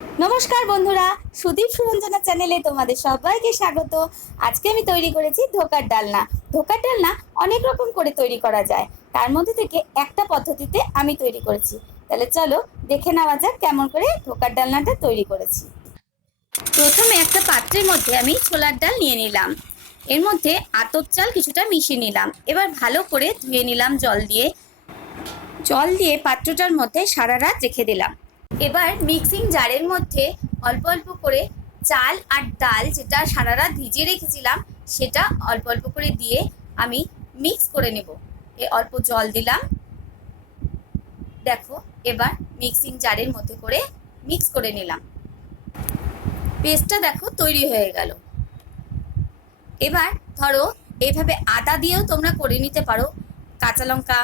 নমস্কার বন্ধুরা, সুদীপ.সুরঞ্জনা চ্যানেলে তোমাদের সবাইকে স্বাগত। আজকে আমি তৈরি করেছি ধোকার ডালনা। ধোকার ডালনা অনেক রকম করে তৈরি করা যায়, তার মধ্যে থেকে একটা পদ্ধতিতে আমি তৈরি করেছি। তাহলে চলো দেখে নেওয়া যাক কেমন করে ধোকার ডালনাটা তৈরি করেছি। প্রথমে একটা পাত্রের মধ্যে আমি ছোলার ডাল নিয়ে নিলাম, এর মধ্যে আতপ চাল কিছুটা মিশিয়ে নিলাম। এবার ভালো করে ধুয়ে নিলাম জল দিয়ে পাত্রটার মধ্যে সারা রাত রেখে দিলাম। এবার মিক্সিং জারের মধ্যে অল্প অল্প করে চাল আর ডাল যেটা সারা রাত ভিজিয়ে রেখেছিলাম সেটা অল্প অল্প করে দিয়ে আমি মিক্স করে নেব। অল্প জল দিলাম, দেখো এবার মিক্সিং জারের মধ্যে করে মিক্স করে নিলাম। পেস্টটা দেখো তৈরি হয়ে গেল। এবার ধরো এইভাবে আদা দিয়েও তোমরা করে নিতে পারো, কাঁচা লঙ্কা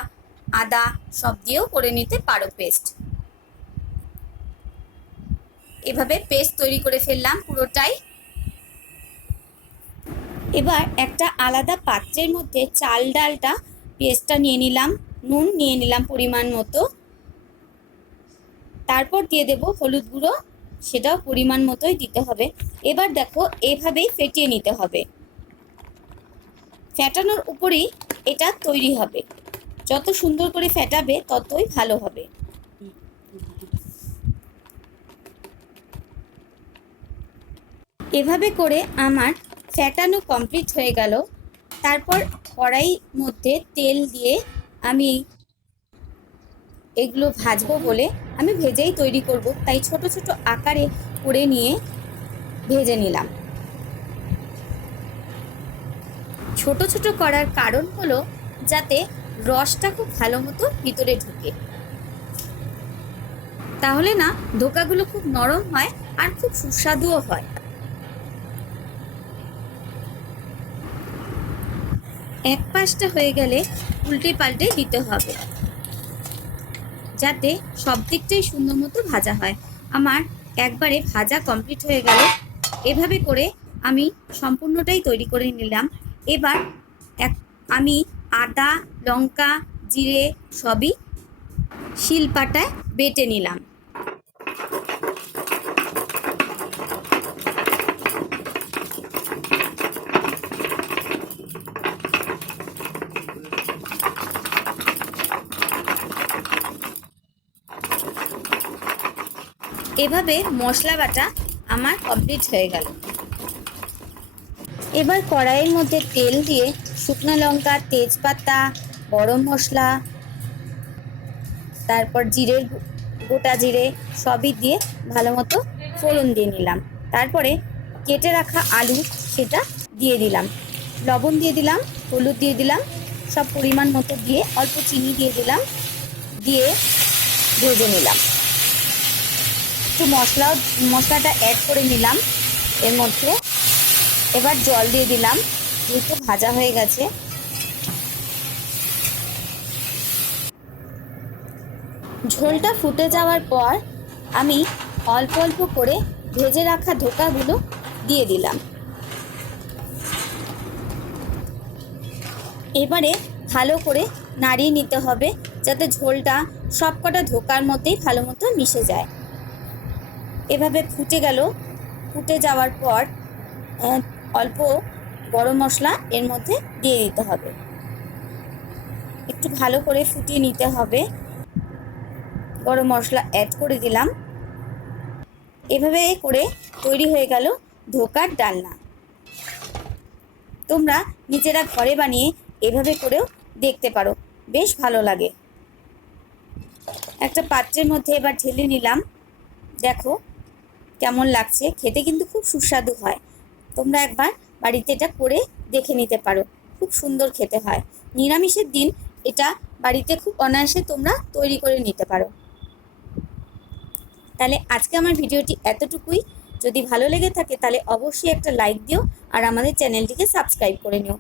আদা সব দিয়েও করে নিতে পারো পেস্ট। এভাবে পেস্ট তৈরি করে ফেললাম পুরোটাই। এবার একটা আলাদা পাত্রের মধ্যে চাল ডালটা পেস্টটা নিয়ে নিলাম, নুন নিয়ে নিলাম পরিমাণ মতো, তারপর দিয়ে দেব হলুদ গুঁড়ো, সেটাও পরিমাণ মতোই দিতে হবে। এবার দেখো এইভাবেই ফেটিয়ে নিতে হবে, ফেটানোর উপরেই এটা তৈরি হবে। যত সুন্দর করে ফেটাবে ততই ভালো হবে। এভাবে করে আমার ফেটানো কমপ্লিট হয়ে গেল। তারপর কড়াইয়ের মধ্যে তেল দিয়ে আমি এগুলো ভাজবো বলে আমি ভেজেই তৈরি করব, তাই ছোট ছোট আকারে করে নিয়ে ভেজে নিলাম। ছোট ছোট করার কারণ হলো যাতে রসটা খুব ভালো মতো ভিতরে ঢুকে, তাহলে না ধোকাগুলো খুব নরম হয় আর খুব সুস্বাদুও হয়। এক পাশটা হয়ে গেলে উল্টে পাল্টে দিতে হবে যাতে সব দিকটাই সুন্দর মতো ভাজা হয়। আমার একবারে ভাজা কমপ্লিট হয়ে গেল। এভাবে করে আমি সম্পূর্ণটাই তৈরি করে নিলাম। এবার আমি আদা লঙ্কা জিরে সবই শিলপাটায় বেটে নিলাম। এভাবে মশলা বাটা আমার কমপ্লিট হয়ে গেল। এবার কড়াইয়ের মধ্যে তেল দিয়ে শুকনো লঙ্কা তেজপাতা গরম মশলা তারপর গোটা জিরে সবই দিয়ে ভালো মতো ফোড়ন দিয়ে নিলাম। তারপরে কেটে রাখা আলু সেটা দিয়ে দিলাম, লবণ দিয়ে দিলাম, হলুদ দিয়ে দিলাম, সব পরিমাণ মতো দিয়ে অল্প চিনি দিয়ে দিলাম, দিয়ে ভেজে নিলাম। একটু মশলাটা অ্যাড করে নিলাম এর মধ্যে। এবার জল দিয়ে দিলাম, যেহেতু ভাজা হয়ে গেছে। ঝোলটা ফুটে যাওয়ার পর আমি অল্প অল্প করে ভেজে রাখা ধোকাগুলো দিয়ে দিলাম। এবারে ভালো করে নাড়িয়ে নিতে হবে যাতে ঝোলটা সবকটা ধোকার মধ্যেই ভালো মতো মিশে যায়। এভাবে ফুটে যাওয়ার পর অল্প গরম মশলা এর মধ্যে দিয়ে দিতে হবে, একটু ভালো করে ফুটিয়ে নিতে হবে। গরম মশলা অ্যাড করে দিলাম। এভাবে করে তৈরি হয়ে গেল ধোকার ডালনা। তোমরা নিজেরা ঘরে বানিয়ে এভাবে করেও দেখতে পারো, বেশ ভালো লাগে। একটা পাত্রের মধ্যে এবার ঢেলে নিলাম, দেখো কেমন লাগছে, খেতে কিন্তু খুব সুস্বাদু হয়। তোমরা একবার বাড়িতে এটা করে দেখে নিতে পারো, খুব সুন্দর খেতে হয়। নিরামিষের দিন এটা বাড়িতে খুব অনায়াসে তোমরা তৈরি করে নিতে পারো। তাহলে আজকে আমার ভিডিওটি এতটুকুই। যদি ভালো লেগে থাকে তাহলে অবশ্যই একটা লাইক দিও আর আমাদের চ্যানেলটিকে সাবস্ক্রাইব করে নিও।